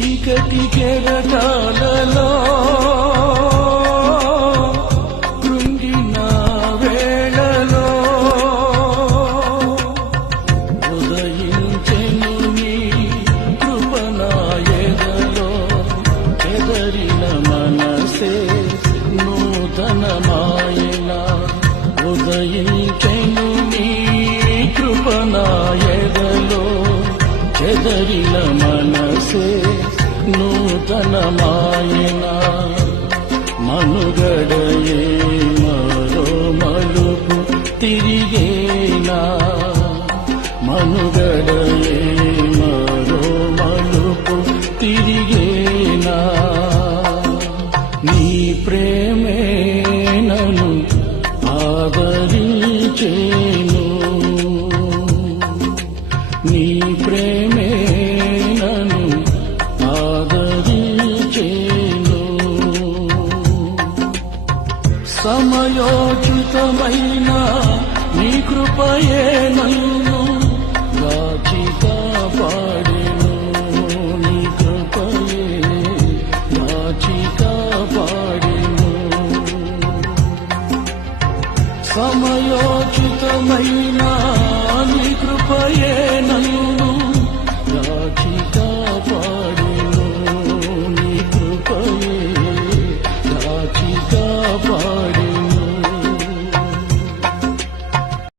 చీకటి కెరటాలలో కృంగిన వేళలో ఉదయించెను నీ కృప నా ఎదలో చెదరిన మనసే నూతనమాయన ఉదయించెను నీ కృప నా ఎదలో చెదరిన మనసే నూతనమాయన మనుగడయే మరో మలుపు తిరిగేనా మనుగడయే మరో మలుపు తిరిగేనా నీ ప్రేమే నన్ను ఆదరించేను నీ ప్రేమే నన్ను ఆదరించేను సమయోచితమైన నీ కృపయే నన్ను కాచి కాపాడెను నీ కృపయే కాచి కాపాడెను సమయోచితమైన నీ కృపయే నన్ను కాచి కాపాడెను